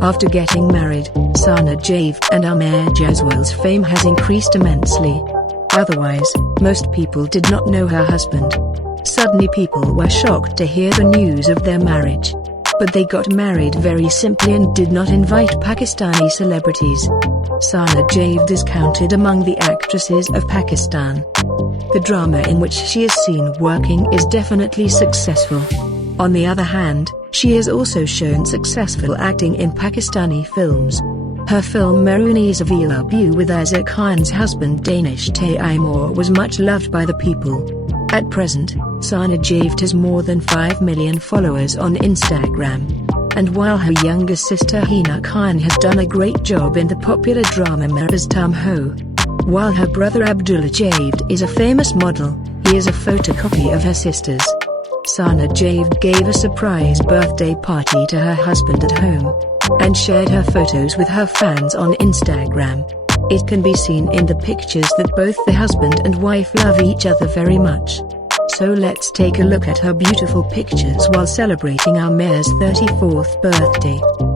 After getting married, Sana Javed and Umair Jaswal's fame has increased immensely. Otherwise, most people did not know her husband. Suddenly people were shocked to hear the news of their marriage. But they got married very simply and did not invite Pakistani celebrities. Sana Javed is counted among the actresses of Pakistan. The drama in which she is seen working is definitely successful. On the other hand, she has also shown successful acting in Pakistani films. Her film Marooni's Avilabu with Azar Khan's husband Danish Taimur was much loved by the people. At present, Sana Javed has more than 5 million followers on Instagram. And while her younger sister Hina Khan has done a great job in the popular drama Meraz Tum Ho. While her brother Abdullah Javed is a famous model, he is a photocopy of her sister's. Sana Javed gave a surprise birthday party to her husband at home and shared her photos with her fans on Instagram. It can be seen in the pictures that both the husband and wife love each other very much. So let's take a look at her beautiful pictures while celebrating Umair's 34th birthday.